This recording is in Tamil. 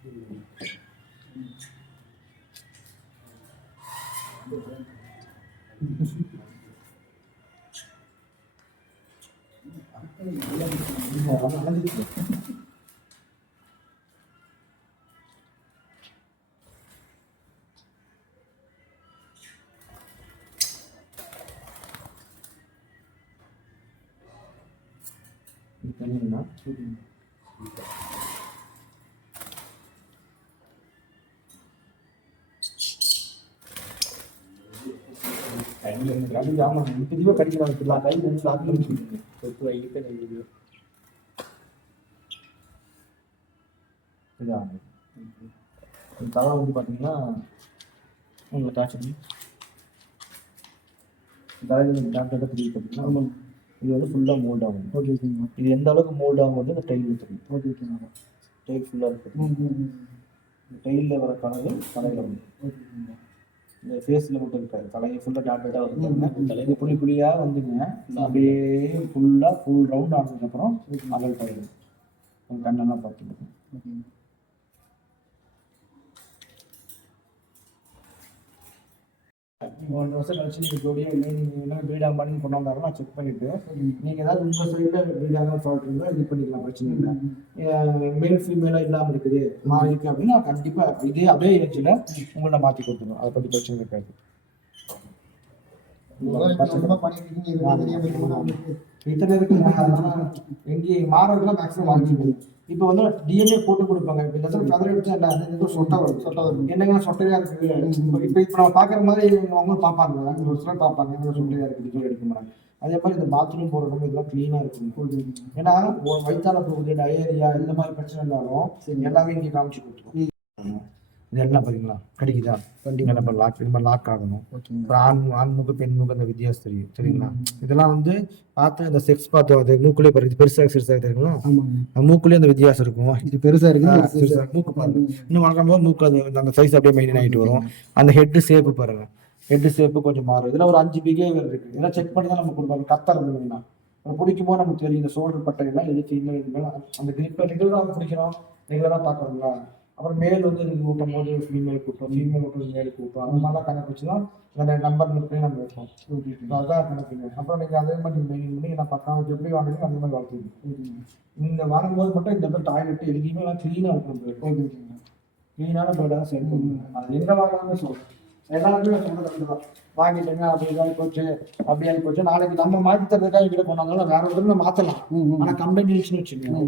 ஆமா இப்ப கடிக்கலாம் கை வந்து லாக் பண்ணி தலை வந்து பார்த்தீங்கன்னா உங்களை டாச் பண்ணி தலையில் டாக்டர் பார்த்தீங்கன்னா இது வந்து ஃபுல்லாக மோல்ட் ஆகும். ஓகே ஓகேங்க. இது எந்த அளவுக்கு மோல்ட் ஆகும் வந்து அந்த டைல் தெரியும். ஓகே ஓகேங்க. டைல் ஃபுல்லாக இருக்குது. இந்த டைலில் வர கலரு தலையில் வந்து ஓகேங்க. இந்த ஃபேஸில் மட்டும் இருக்காது, தலையை ஃபுல்லாக டாக்டராக வந்து தலையை புள்ளி புள்ளியாக வந்துங்க அப்படியே ஃபுல்லாக ஃபுல் ரவுண்ட் ஆனதுக்கப்புறம் அகல் டைல் கண்ணெல்லாம் பார்த்துருக்கோம். ஓகேங்க. 1 வருஷம் கழிச்சு நீங்கள் இப்படியே நீங்கள் ப்ரீடாக பண்ணி கொண்டு வந்தாலும் செக் பண்ணிவிட்டு நீங்கள் ஏதாவது உங்கள் சைடில் ப்ரீடாக ஃபால்ட் இருந்தால் இது பண்ணிக்கலாம், பிரச்சனை இல்லை. மேல் ஃபீமேலாக இல்லாமல் இருக்குது மாறி இருக்குது அப்படின்னா கண்டிப்பாக இதே அதே ஏஜில் உங்களை மாற்றி கொடுத்துருவோம். அதை பற்றி பிரச்சனை இருக்காது. இத்தனை இருக்கு எங்கேயும் மாறதுலாம் மேக்ஸிமம் வாங்கிடுது. இப்போ வந்து டிஎன்ஏ போட்டு கொடுப்பாங்க. இப்போ இந்த கதரை வச்சா இல்லை அது சொட்டை வருது. என்னங்க சொட்டையாக இருக்குது. இப்போ நம்ம பார்க்குற மாதிரி அவங்களும் பார்ப்பாங்க, ஒரு சிலர் பார்ப்பாங்க என்ன சொட்டையாக இருக்குது சொல்லி எடுக்க மாட்டாங்க. அதே மாதிரி இந்த பாத்ரூம் போகிற நம்ம இதெல்லாம் க்ளீனாக இருக்கும். ஏன்னா வயிற்றால போகுது, டயரியா இந்த மாதிரி பிரச்சனை இருந்தாலும் எல்லாமே இங்கே காமிச்சு கொடுத்துருவோம். இதெல்லாம் பார்த்தீங்களா கடிக்குதா கண்டிப்பாக நம்ம லாக் ஆகணும். அப்புறம் ஆண் முக பெண் முக அந்த வித்தியாசம் தெரியும் சரிங்களா. இதெல்லாம் வந்து பார்த்து இந்த செக்ஸ் பார்த்து அது மூக்குலேயே பாருங்க பெருசாக சிறுசாக தெரியுங்களா. மூக்குலேயே அந்த வித்தியாசம் இருக்கும். இது பெருசாக இருக்கு மூக்கு பாருங்க. இன்னும் வளர்க்கும் போது மூக்கு அந்த சைஸ் அப்படியே மெயின்டைன் ஆகிட்டு வரும். அந்த ஹெட்டு ஷேப்பு பாருங்க, ஹெட்டு ஷேப்பு கொஞ்சம் மாறும். இதெல்லாம் ஒரு 5 பிஹேவியர் இருக்குது. இதெல்லாம் செக் பண்ணி தான் நம்ம கொடுப்பாங்க. கத்தர் இருந்ததுன்னா பிடிக்கும் போது நமக்கு தெரியும். இந்த ஷோல்டர் பட்டையெல்லாம் எதுக்கு இன்னும் அந்த கிரிப்பை ரெகுலராக பிடிக்கணும், ரெகுலராக பார்க்கணுங்களா. அப்புறம் மேல் வந்து ஊட்டும் போது ஃபீமேல் கூட்டம், ஃபீமேல் ஊட்டம் மேல் கூட்டம், அந்த மாதிரிலாம் கணக்கு வச்சு தான் அந்த நம்பர் நோட்லேயே நம்ம வைப்போம். அதுதான் கணக்குங்க. அப்புறம் நீங்கள் அதே மாதிரி மெயின் பண்ணி நான் 10 எப்படி வாங்குறீங்க அந்த மாதிரி வளர்த்துக்கணும். நீங்கள் வாங்கும்போது மட்டும் இந்த இடத்துல டாய்லெட் எதுவுமே எல்லாம் க்ளீனாக இருக்கணும். க்ளீனான பேர்டாக சரி பண்ணுங்க. அது எங்கே வாங்கலாம்னு சொல்கிறேன். எல்லாருமே சொல்கிறது தான் வாங்கிட்டேங்க அப்படி இதாக போச்சு அப்படி ஆகி போச்சு. நாளைக்கு நம்ம மாற்றி தரதுக்காக எங்கிட்ட கொண்டாந்தாலும் வேற ஒரு மாற்றலாம். ஆனால் கம்பெனி வச்சுன்னு வச்சுக்கோங்க